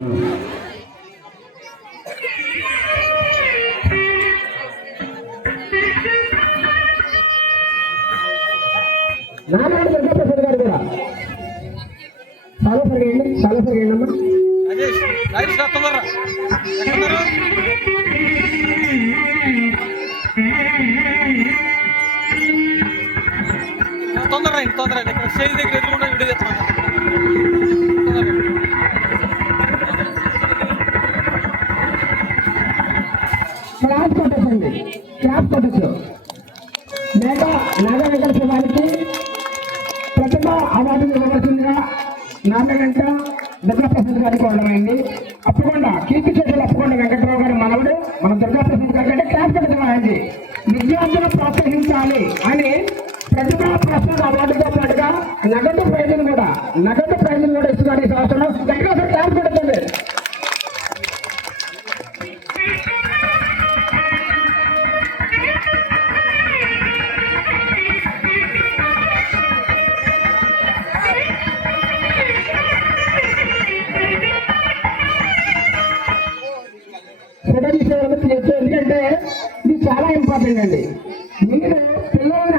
నారాయణ దుర్గాప్రసాద్ గారు కూడా చాలా సరిగండి, చాలా సరిగండి అమ్మా. తొందరగా ఇక్కడ స్టేజ్ దగ్గర ఎదురుకుండా వీడియో తెచ్చుకుంటాను. క్లాస్ కొట్టండి, క్లాస్ కొట్టచ్చు. మేఘ నాగ వెంకట వారికి ప్రతిభ అవార్డులు ఇవ్వవలసిందిగా నాగగంట దుర్గాప్రసాద్ గారికి ఉండమైంది. అప్పకుండా కీర్తి చేతులు అప్పకుండా వెంకటరావు గారి మనవడు మన దుర్గాప్రసాద్ గారి కంటే క్లాస్ కొట్టమైంది. విద్యార్థులు ప్రోత్సహించాలి అని ప్రతిభా ప్రసాద్ అవార్డుతో పాటుగా నగదు ప్రైజులు కూడా ఇస్తున్నారు ఈ సంవత్సరం. గట్టిగా క్లాస్ కొడుతుంది. ఎందుకంటే ఇది చాలా ఇంపార్టెంట్ అండి. మీరు పిల్లల్ని